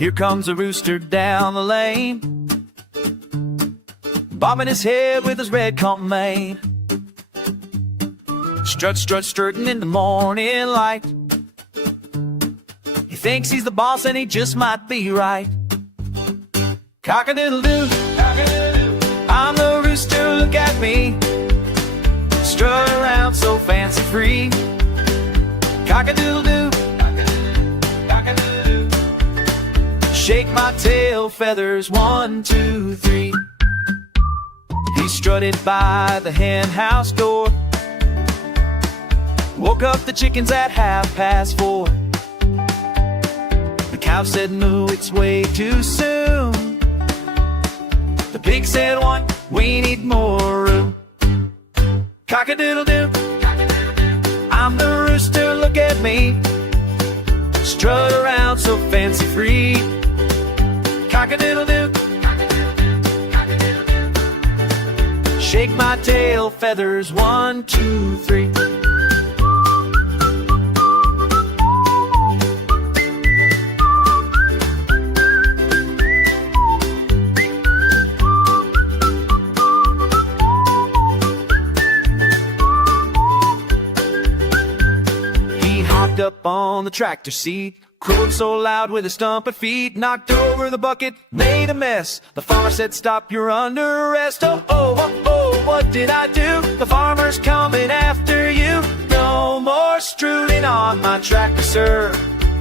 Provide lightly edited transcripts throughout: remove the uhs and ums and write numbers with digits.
Here comes a rooster down the lane, bobbing his head with his red comb mane. Strut, strut, strutting in the morning light. He thinks he's the boss and he just might be right. Cock-a-doodle-doo, cock-a-doodle-doo, I'm the rooster, look at me. Strut around so fancy-free. Cock-a-doodle-doo, cock-a-doodle-doo, cock-a-doodle-doo. Shake my tail feathers, 1, 2, 3. He strutted by the hen house door, woke up the chickens at 4:30. The cow said moo, it's way too soon. The pig said one, we need more room. Cock-a-doodle-doo, I'm the rooster, look at me. Strut around so fancy-free. Cock-a-doodle-doo, shake my tail feathers, 1, 2, 3. He hopped up on the tractor seat, crowed so loud with his stumpy feet, knocked over the bucket, made a mess. The farmer said, stop, you're under arrest. Oh, oh, oh, oh, what did I do? The farmer's coming after you. No more strutting on my tractor, sir.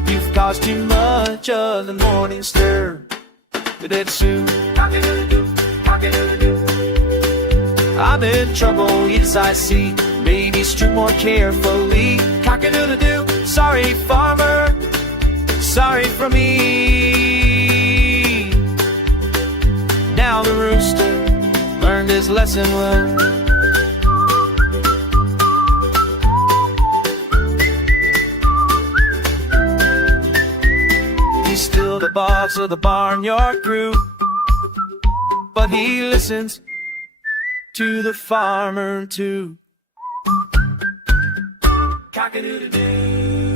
You've caused too much of the morning stir. That soon, I'm in trouble, yes I see. Baby, strut more carefully. Cock-a-doodle-doo, sorry farmer, sorry for me. Now the rooster learned his lesson well. He's still the boss of the barnyard crew, but he listens to the farmer too. Cock-a-doodle-doo.